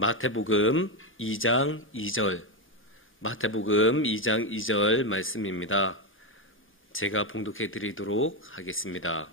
마태복음 2장 2절, 마태복음 2장 2절 말씀입니다. 제가 봉독해 드리도록 하겠습니다.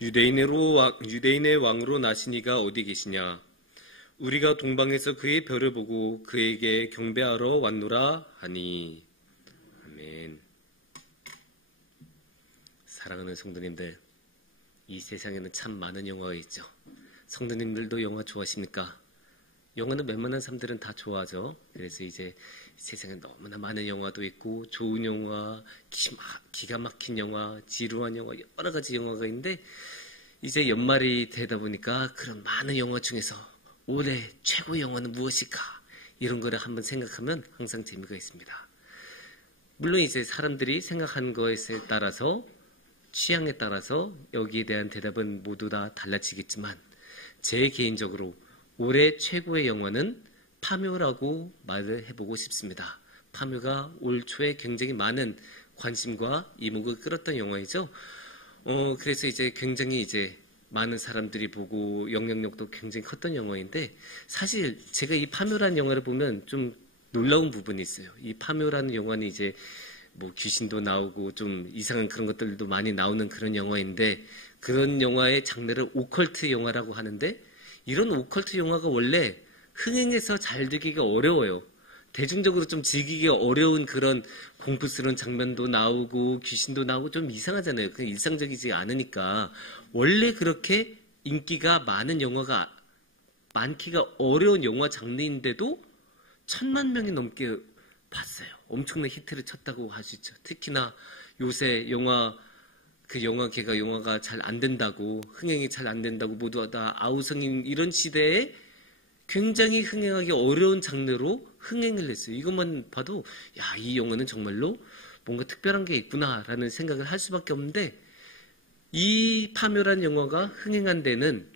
유대인의 왕으로 나신 이가 어디 계시냐? 우리가 동방에서 그의 별을 보고 그에게 경배하러 왔노라 하니. 아멘. 사랑하는 성도님들, 이 세상에는 참 많은 영화가 있죠. 성도님들도 영화 좋아하십니까? 영화는 웬만한 사람들은 다 좋아하죠. 그래서 이제 세상에 너무나 많은 영화도 있고, 좋은 영화, 기가 막힌 영화, 지루한 영화, 여러 가지 영화가 있는데, 이제 연말이 되다 보니까 그런 많은 영화 중에서 올해 최고의 영화는 무엇일까? 이런 거를 한번 생각하면 항상 재미가 있습니다. 물론 이제 사람들이 생각한 것에 따라서, 취향에 따라서 여기에 대한 대답은 모두 다 달라지겠지만, 제 개인적으로 올해 최고의 영화는 파묘라고 말을 해보고 싶습니다. 파묘가 올 초에 굉장히 많은 관심과 이목을 끌었던 영화이죠. 그래서 이제 굉장히 많은 사람들이 보고 영향력도 굉장히 컸던 영화인데, 사실 제가 이 파묘라는 영화를 보면 좀 놀라운 부분이 있어요. 이 파묘라는 영화는 뭐 귀신도 나오고 좀 이상한 그런 것들도 많이 나오는 그런 영화인데, 그런 영화의 장르를 오컬트 영화라고 하는데, 이런 오컬트 영화가 원래 흥행해서 잘 되기가 어려워요. 대중적으로 좀 즐기기가 어려운 그런 공포스러운 장면도 나오고 귀신도 나오고 좀 이상하잖아요. 그냥 일상적이지 않으니까. 원래 그렇게 인기가 많은 영화가 많기가 어려운 영화 장르인데도 1,000만 명이 넘게 봤어요. 엄청난 히트를 쳤다고 할 수 있죠. 특히나 요새 영화가 잘 안 된다고, 흥행이 잘 안 된다고 모두 다 아우성인 이런 시대에 굉장히 흥행하기 어려운 장르로 흥행을 했어요. 이것만 봐도 이 영화는 정말로 뭔가 특별한 게 있구나라는 생각을 할 수밖에 없는데, 이 파묘라는 영화가 흥행한 데는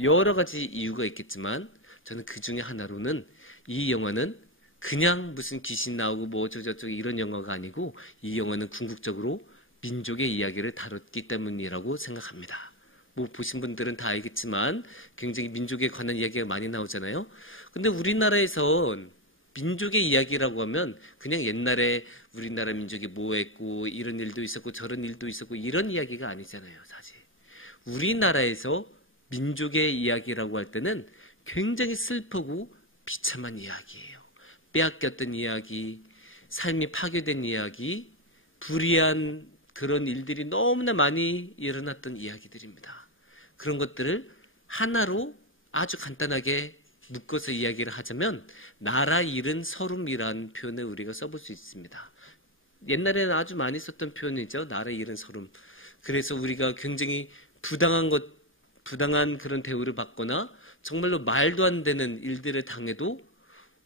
여러 가지 이유가 있겠지만, 저는 그 중에 하나로는 이 영화는 그냥 무슨 귀신 나오고 뭐 어쩌고저쩌고 이런 영화가 아니고, 이 영화는 궁극적으로 민족의 이야기를 다뤘기 때문이라고 생각합니다. 뭐 보신 분들은 다 알겠지만 굉장히 민족에 관한 이야기가 많이 나오잖아요. 근데 우리나라에선 민족의 이야기라고 하면 그냥 옛날에 우리나라 민족이 뭐 했고 이런 일도 있었고 저런 일도 있었고 이런 이야기가 아니잖아요, 사실. 우리나라에서 민족의 이야기라고 할 때는 굉장히 슬프고 비참한 이야기예요. 빼앗겼던 이야기, 삶이 파괴된 이야기, 불의한 그런 일들이 너무나 많이 일어났던 이야기들입니다. 그런 것들을 하나로 아주 간단하게 묶어서 이야기를 하자면 나라 잃은 서름이라는 표현을 우리가 써볼 수 있습니다. 옛날에는 아주 많이 썼던 표현이죠. 나라 잃은 서름. 그래서 우리가 굉장히 부당한 그런 대우를 받거나 정말로 말도 안 되는 일들을 당해도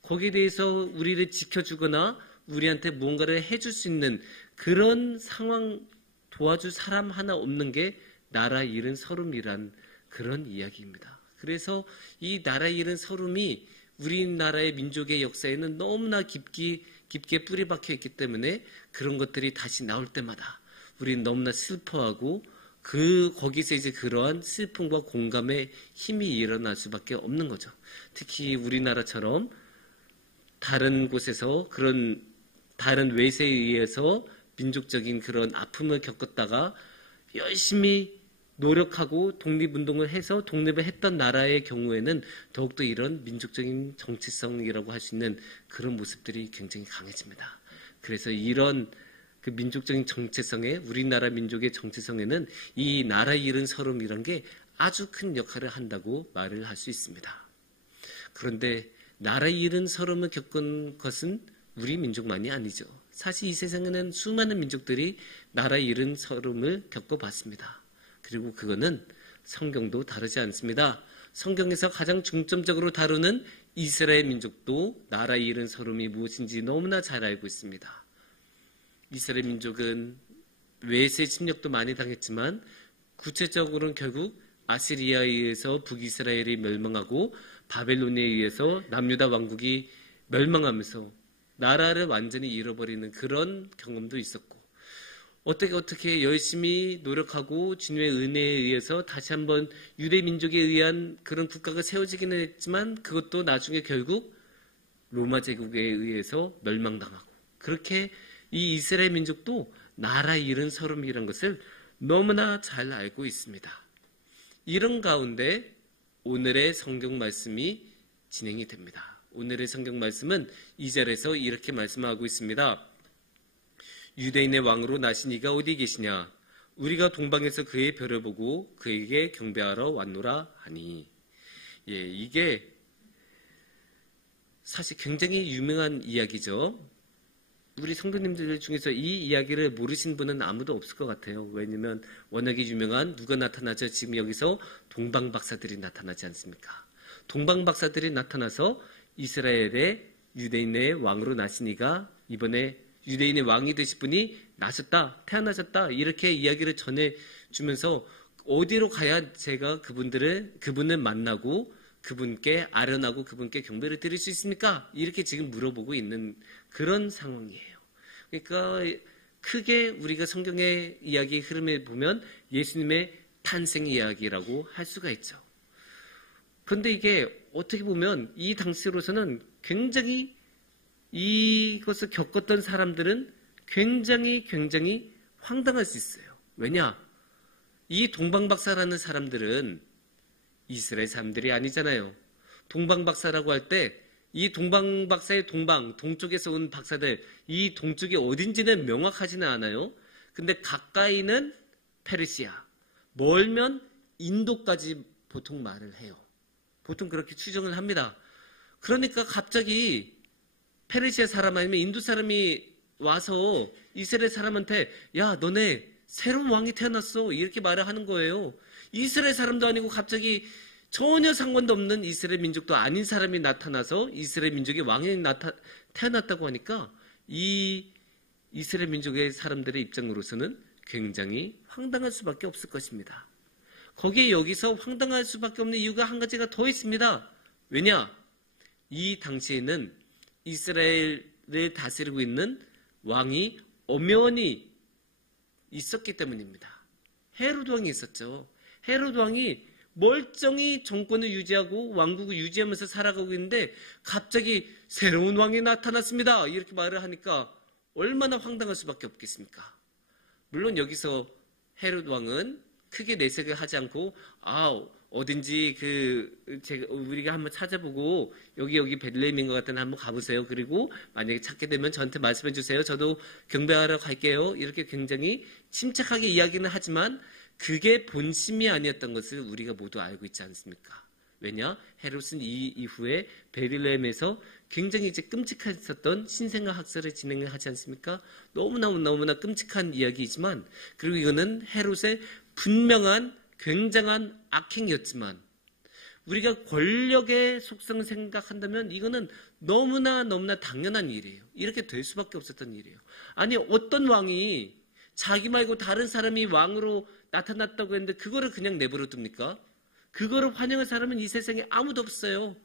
거기에 대해서 우리를 지켜주거나 우리한테 뭔가를 해줄 수 있는 그런 상황, 도와줄 사람 하나 없는 게 나라 잃은 서름이란 그런 이야기입니다. 그래서 이 나라 잃은 서름이 우리나라의 민족의 역사에는 너무나 깊게 뿌리 박혀 있기 때문에 그런 것들이 다시 나올 때마다 우리는 너무나 슬퍼하고 거기서 그러한 슬픔과 공감의 힘이 일어날 수밖에 없는 거죠. 특히 우리나라처럼 다른 곳에서 다른 외세에 의해서 민족적인 그런 아픔을 겪었다가 열심히 노력하고 독립운동을 해서 독립을 했던 나라의 경우에는 더욱더 이런 민족적인 정체성이라고 할 수 있는 그런 모습들이 굉장히 강해집니다. 그래서 이런 그 민족적인 정체성에, 우리나라 민족의 정체성에는 이 나라 잃은 서름이란 게 아주 큰 역할을 한다고 말을 할 수 있습니다. 그런데 나라 잃은 서름을 겪은 것은 우리 민족만이 아니죠. 사실 이 세상에는 수많은 민족들이 나라 잃은 서름을 겪어봤습니다. 그리고 그거는 성경도 다르지 않습니다. 성경에서 가장 중점적으로 다루는 이스라엘 민족도 나라 잃은 서름이 무엇인지 너무나 잘 알고 있습니다. 이스라엘 민족은 외세 침략도 많이 당했지만 구체적으로는 결국 아시리아에 의해서 북이스라엘이 멸망하고 바벨론에 의해서 남유다 왕국이 멸망하면서 나라를 완전히 잃어버리는 그런 경험도 있었고, 어떻게 열심히 노력하고 주님의 은혜에 의해서 다시 한번 유대 민족에 의한 그런 국가가 세워지기는 했지만 그것도 나중에 결국 로마 제국에 의해서 멸망당하고, 그렇게 이 이스라엘 민족도 나라 잃은 서름이라는 것을 너무나 잘 알고 있습니다. 이런 가운데 오늘의 성경 말씀이 진행이 됩니다. 오늘의 성경 말씀은 2절에서 이렇게 말씀하고 있습니다. 유대인의 왕으로 나신 이가 어디 계시냐? 우리가 동방에서 그의 별을 보고 그에게 경배하러 왔노라 하니. 이게 사실 굉장히 유명한 이야기죠. 우리 성도님들 중에서 이 이야기를 모르신 분은 아무도 없을 것 같아요. 왜냐면 워낙에 유명한, 누가 나타나죠? 지금 여기서 동방박사들이 나타나지 않습니까? 동방박사들이 나타나서 이스라엘의 유대인의 왕으로 나신 이가 이번에 유대인의 왕이 되실 분이 나셨다, 태어나셨다, 이렇게 이야기를 전해주면서 어디로 가야 제가 그분을 만나고 그분께 아련하고 그분께 경배를 드릴 수 있습니까? 이렇게 지금 물어보고 있는 그런 상황이에요. 그러니까 크게 우리가 성경의 이야기 흐름에 보면 예수님의 탄생 이야기라고 할 수가 있죠. 그런데 이게 어떻게 보면 이 당시로서는 굉장히, 이것을 겪었던 사람들은 굉장히 황당할 수 있어요. 왜냐? 이 동방박사라는 사람들은 이스라엘 사람들이 아니잖아요. 동방박사라고 할 때 이 동방박사의 동쪽에서 온 박사들, 이 동쪽이 어딘지는 명확하지는 않아요. 근데 가까이는 페르시아, 멀면 인도까지 보통 말을 해요. 보통 그렇게 추정을 합니다. 그러니까 갑자기 페르시아 사람 아니면 인도 사람이 와서 이스라엘 사람한테 야, 너네 새로운 왕이 태어났어, 이렇게 말을 하는 거예요. 이스라엘 사람도 아니고 갑자기 전혀 상관도 없는 이스라엘 민족도 아닌 사람이 나타나서 이스라엘 민족의 왕이 태어났다고 하니까 이 이스라엘 민족의 사람들의 입장으로서는 굉장히 황당할 수밖에 없을 것입니다. 거기에 여기서 황당할 수밖에 없는 이유가 한 가지가 더 있습니다. 왜냐? 이 당시에는 이스라엘을 다스리고 있는 왕이 엄연히 있었기 때문입니다. 헤로드 왕이 있었죠. 헤로드 왕이 멀쩡히 정권을 유지하고 왕국을 유지하면서 살아가고 있는데 갑자기 새로운 왕이 나타났습니다, 이렇게 말을 하니까 얼마나 황당할 수밖에 없겠습니까? 물론 여기서 헤로드 왕은 크게 내색을 하지 않고 어딘지 우리가 한번 찾아보고 여기 베들레헴인 것 같은데 한번 가보세요. 그리고 만약에 찾게 되면 저한테 말씀해 주세요. 저도 경배하러 갈게요. 이렇게 굉장히 침착하게 이야기는 하지만 그게 본심이 아니었던 것을 우리가 모두 알고 있지 않습니까? 왜냐? 헤롯은 이 이후에 베들레헴에서 굉장히 이제 끔찍했었던 신생아 학살을 진행을 하지 않습니까? 너무나 끔찍한 이야기이지만, 그리고 이거는 헤롯의 분명한 굉장한 악행이었지만, 우리가 권력의 속성을 생각한다면 이거는 너무나 당연한 일이에요. 이렇게 될 수밖에 없었던 일이에요. 아니, 어떤 왕이 자기 말고 다른 사람이 왕으로 나타났다고 했는데 그거를 그냥 내버려 둡니까? 그거를 환영할 사람은 이 세상에 아무도 없어요.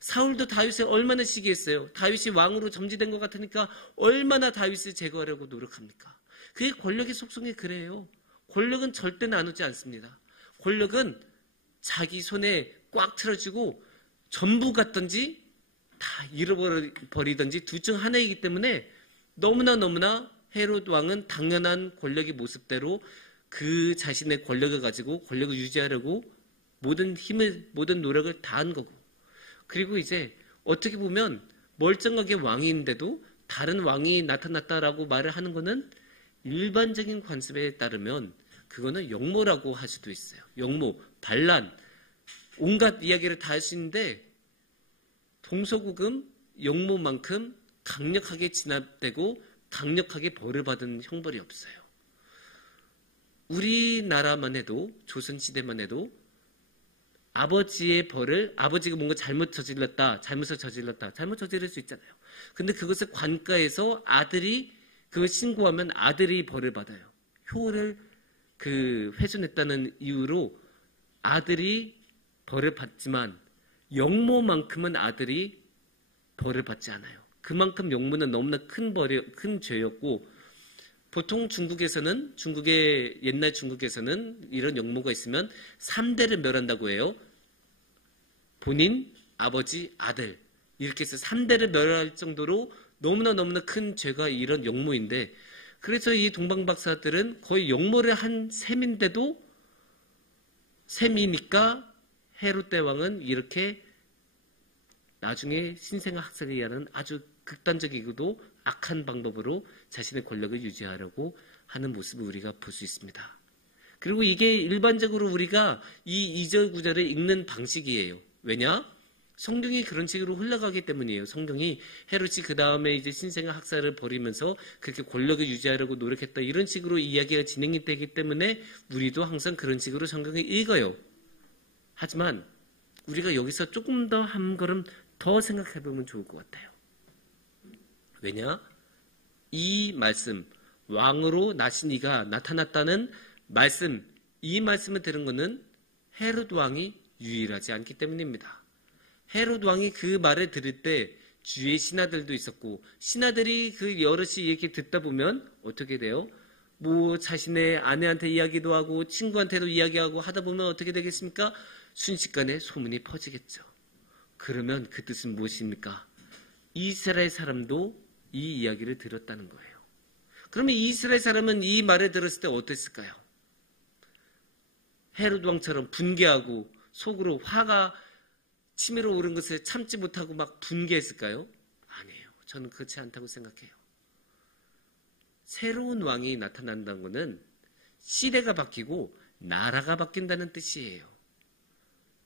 사울도 다윗을 얼마나 시기했어요. 다윗이 왕으로 점지된 것 같으니까 얼마나 다윗을 제거하려고 노력합니까? 그게 권력의 속성이 그래요. 권력은 절대 나누지 않습니다. 권력은 자기 손에 꽉 틀어지고 전부 갖든지 다 잃어버리든지 둘 중 하나이기 때문에 너무나 헤롯 왕은 당연한 권력의 모습대로 그 자신의 권력을 가지고 권력을 유지하려고 모든 힘을, 모든 노력을 다한 거고, 그리고 이제 어떻게 보면 멀쩡하게 왕인데도 다른 왕이 나타났다라고 말을 하는 거는 일반적인 관습에 따르면 그거는 역모라고 할 수도 있어요. 역모, 반란, 온갖 이야기를 다 할 수 있는데 동서고금 역모만큼 강력하게 진압되고 강력하게 벌을 받은 형벌이 없어요. 우리나라만 해도, 조선시대만 해도 아버지의 벌을, 아버지가 뭔가 잘못을 저질렀다. 잘못 저지를 수 있잖아요. 근데 그것을 관가에서 아들이 그걸 신고하면 아들이 벌을 받아요. 효를 훼손했다는 이유로 아들이 벌을 받지만 역모만큼은 아들이 벌을 받지 않아요. 그만큼 역모는 너무나 큰 죄였고, 보통 중국의 옛날 중국에서는 이런 영모가 있으면 3대를 멸한다고 해요. 본인, 아버지, 아들 이렇게 해서 3대를 멸할 정도로 너무나 큰 죄가 이런 영모인데, 그래서 이 동방박사들은 거의 영모를 한 셈인데도 셈이니까 헤롯 대왕은 이렇게 나중에 신생학살에 의한 아주 극단적이고도 악한 방법으로 자신의 권력을 유지하려고 하는 모습을 우리가 볼 수 있습니다. 그리고 이게 일반적으로 우리가 이 2절 9절을 읽는 방식이에요. 왜냐? 성경이 그런 식으로 흘러가기 때문이에요. 성경이 헤롯이 그 다음에 이제 신생아 학살을 벌이면서 그렇게 권력을 유지하려고 노력했다, 이런 식으로 이야기가 진행이 되기 때문에 우리도 항상 그런 식으로 성경을 읽어요. 하지만 우리가 여기서 조금 더 한 걸음 더 생각해 보면 좋을 것 같아요. 왜냐? 이 말씀, 왕으로 나신 이가 나타났다는 말씀, 이 말씀을 들은 것은 헤롯 왕이 유일하지 않기 때문입니다. 헤롯 왕이 그 말을 들을 때 주위에 신하들도 있었고, 신하들이 그 여럿이 얘기 듣다 보면 어떻게 돼요? 뭐 자신의 아내한테 이야기도 하고 친구한테도 이야기하고 하다 보면 어떻게 되겠습니까? 순식간에 소문이 퍼지겠죠. 그러면 그 뜻은 무엇입니까? 이스라엘 사람도 이 이야기를 들었다는 거예요. 그러면 이스라엘 사람은 이 말을 들었을 때 어땠을까요? 헤롯 왕처럼 분개하고 속으로 화가 치밀어 오른 것을 참지 못하고 막 분개했을까요? 아니에요. 저는 그렇지 않다고 생각해요. 새로운 왕이 나타난다는 것은 시대가 바뀌고 나라가 바뀐다는 뜻이에요.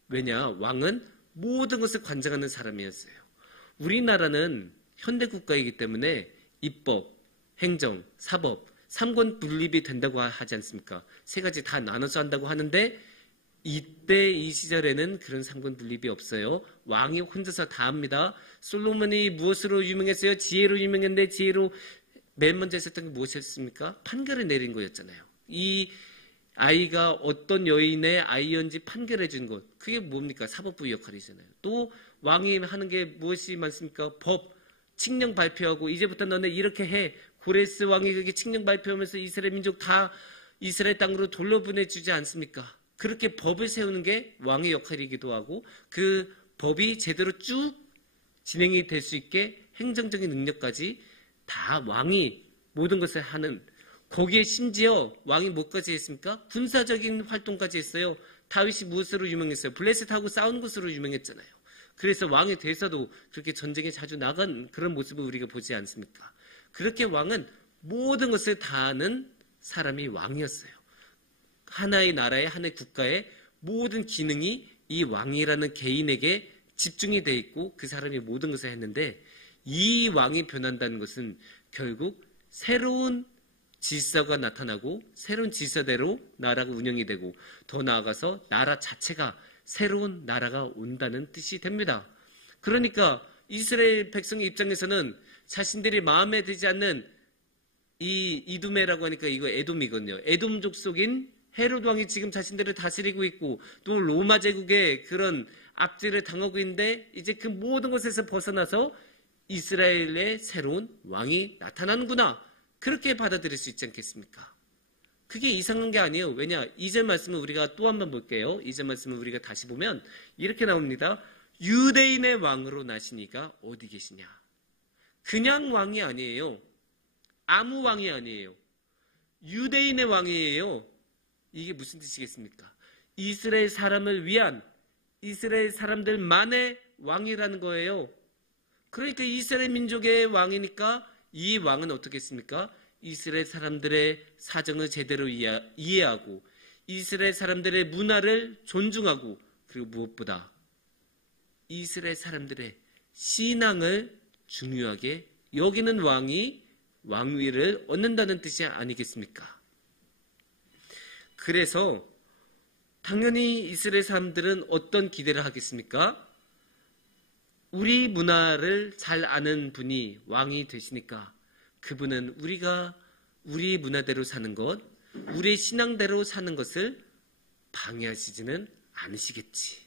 왜냐? 왕은 모든 것을 관장하는 사람이었어요. 우리나라는 현대국가이기 때문에 입법, 행정, 사법, 3권 분립이 된다고 하지 않습니까? 세 가지 다 나눠서 한다고 하는데, 이때 이 시절에는 그런 3권 분립이 없어요. 왕이 혼자서 다 합니다. 솔로몬이 무엇으로 유명했어요? 지혜로 유명했는데, 지혜로 맨 먼저 했었던 게 무엇이었습니까? 판결을 내린 거였잖아요. 이 아이가 어떤 여인의 아이였는지 판결해 준 것, 그게 뭡니까? 사법부의 역할이잖아요. 또 왕이 하는 게 무엇이 많습니까? 법, 칙령 발표하고, 이제부터 너네 이렇게 해. 고레스 왕이 그렇게 칙령 발표하면서 이스라엘 민족 다 이스라엘 땅으로 돌려보내주지 않습니까? 그렇게 법을 세우는 게 왕의 역할이기도 하고, 그 법이 제대로 쭉 진행이 될 수 있게 행정적인 능력까지 다 왕이 모든 것을 하는, 거기에 심지어 왕이 뭐까지 했습니까? 군사적인 활동까지 했어요. 다윗이 무엇으로 유명했어요? 블레셋하고 싸우는 것으로 유명했잖아요. 그래서 왕에 대해서도 그렇게 전쟁에 자주 나간 그런 모습을 우리가 보지 않습니까? 그렇게 왕은 모든 것을 다 하는 사람이 왕이었어요. 하나의 나라의, 하나의 국가의 모든 기능이 이 왕이라는 개인에게 집중이 돼 있고 그 사람이 모든 것을 했는데, 이 왕이 변한다는 것은 결국 새로운 질서가 나타나고 새로운 질서대로 나라가 운영이 되고, 더 나아가서 나라 자체가 새로운 나라가 온다는 뜻이 됩니다. 그러니까 이스라엘 백성의 입장에서는 자신들이 마음에 들지 않는 이 이두메라고 하니까 이거 에돔이거든요. 에돔족 속인 헤롯 왕이 지금 자신들을 다스리고 있고, 또 로마 제국의 그런 압제를 당하고 있는데, 이제 그 모든 것에서 벗어나서 이스라엘의 새로운 왕이 나타나는구나, 그렇게 받아들일 수 있지 않겠습니까? 그게 이상한 게 아니에요. 왜냐? 2절 말씀을 우리가 또 한 번 볼게요. 2절 말씀을 우리가 다시 보면 이렇게 나옵니다. 유대인의 왕으로 나신 이가 어디 계시냐? 그냥 왕이 아니에요. 아무 왕이 아니에요. 유대인의 왕이에요. 이게 무슨 뜻이겠습니까? 이스라엘 사람을 위한, 이스라엘 사람들만의 왕이라는 거예요. 그러니까 이스라엘 민족의 왕이니까 이 왕은 어떻겠습니까? 이스라엘 사람들의 사정을 제대로 이해하고, 이스라엘 사람들의 문화를 존중하고, 그리고 무엇보다 이스라엘 사람들의 신앙을 중요하게 여기는 왕이 왕위를 얻는다는 뜻이 아니겠습니까? 그래서 당연히 이스라엘 사람들은 어떤 기대를 하겠습니까? 우리 문화를 잘 아는 분이 왕이 되시니까 그분은 우리가 우리 문화대로 사는 것, 우리의 신앙대로 사는 것을 방해하시지는 않으시겠지.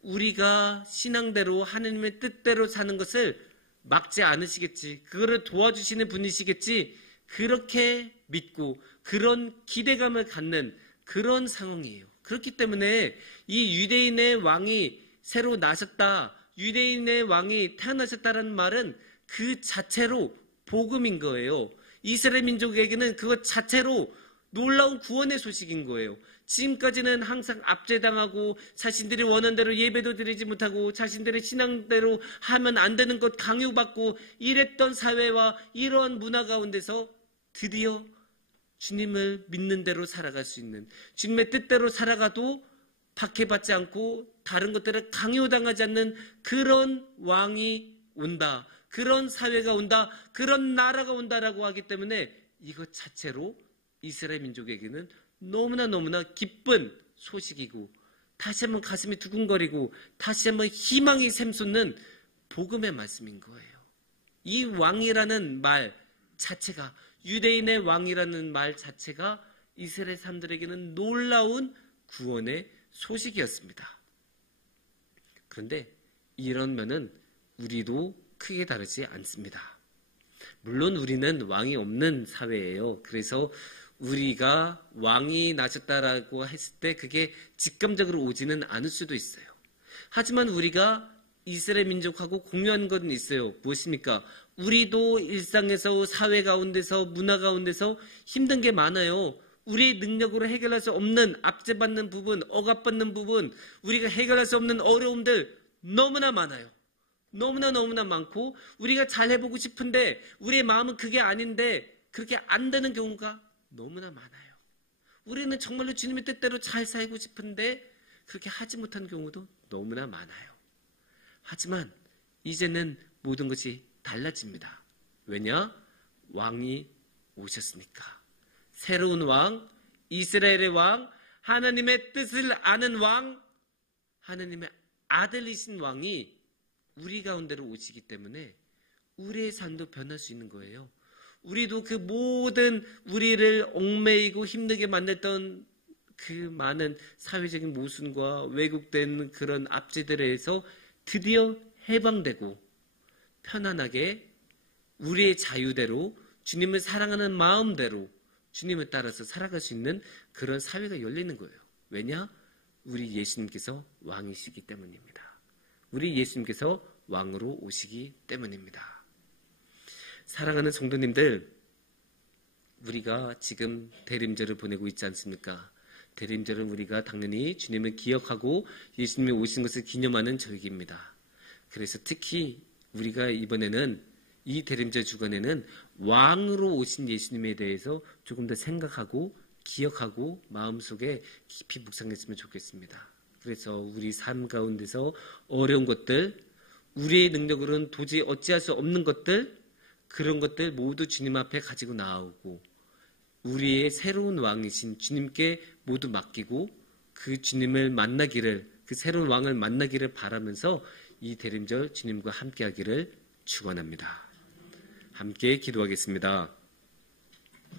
우리가 신앙대로 하나님의 뜻대로 사는 것을 막지 않으시겠지. 그거를 도와주시는 분이시겠지. 그렇게 믿고 그런 기대감을 갖는 그런 상황이에요. 그렇기 때문에 이 유대인의 왕이 새로 나셨다, 유대인의 왕이 태어나셨다는 말은 그 자체로 복음인 거예요. 이스라엘 민족에게는 그것 자체로 놀라운 구원의 소식인 거예요. 지금까지는 항상 압제당하고 자신들이 원하는 대로 예배도 드리지 못하고 자신들의 신앙대로 하면 안 되는 것 강요받고 이랬던 사회와 이러한 문화 가운데서 드디어 주님을 믿는 대로 살아갈 수 있는, 주님의 뜻대로 살아가도 박해받지 않고 다른 것들을 강요당하지 않는 그런 왕이 온다, 그런 사회가 온다, 그런 나라가 온다라고 하기 때문에 이것 자체로 이스라엘 민족에게는 너무나 기쁜 소식이고 다시 한번 가슴이 두근거리고 다시 한번 희망이 샘솟는 복음의 말씀인 거예요. 이 왕이라는 말 자체가, 유대인의 왕이라는 말 자체가 이스라엘 사람들에게는 놀라운 구원의 소식이었습니다. 그런데 이런 면은 우리도 크게 다르지 않습니다. 물론 우리는 왕이 없는 사회예요. 그래서 우리가 왕이 나셨다라고 했을 때 그게 직감적으로 오지는 않을 수도 있어요. 하지만 우리가 이스라엘 민족하고 공유한 건 있어요. 무엇입니까? 우리도 일상에서, 사회 가운데서, 문화 가운데서 힘든 게 많아요. 우리의 능력으로 해결할 수 없는 압제받는 부분, 억압받는 부분, 우리가 해결할 수 없는 어려움들 너무나 많아요. 너무나 많고 우리가 잘 해보고 싶은데 우리의 마음은 그게 아닌데 그렇게 안 되는 경우가 너무나 많아요. 우리는 정말로 주님의 뜻대로 잘 살고 싶은데 그렇게 하지 못한 경우도 너무나 많아요. 하지만 이제는 모든 것이 달라집니다. 왜냐? 왕이 오셨으니까. 새로운 왕, 이스라엘의 왕, 하나님의 뜻을 아는 왕, 하나님의 아들이신 왕이 우리 가운데로 오시기 때문에 우리의 삶도 변할 수 있는 거예요. 우리도 그 모든 우리를 얽매이고 힘들게 만들던 그 많은 사회적인 모순과 왜곡된 그런 압제들에서 드디어 해방되고 편안하게 우리의 자유대로 주님을 사랑하는 마음대로 주님을 따라서 살아갈 수 있는 그런 사회가 열리는 거예요. 왜냐? 우리 예수님께서 왕이시기 때문입니다. 우리 예수님께서 왕으로 오시기 때문입니다. 사랑하는 성도님들, 우리가 지금 대림절을 보내고 있지 않습니까? 대림절은 우리가 당연히 주님을 기억하고 예수님이 오신 것을 기념하는 절기입니다. 그래서 특히 우리가 이번에는 이 대림절 주간에는 왕으로 오신 예수님에 대해서 조금 더 생각하고 기억하고 마음속에 깊이 묵상했으면 좋겠습니다. 그래서 우리 삶 가운데서 어려운 것들, 우리의 능력으로는 도저히 어찌할 수 없는 것들, 그런 것들 모두 주님 앞에 가지고 나오고 우리의 새로운 왕이신 주님께 모두 맡기고 그 주님을 만나기를, 그 새로운 왕을 만나기를 바라면서 이 대림절 주님과 함께하기를 축원합니다. 함께 기도하겠습니다.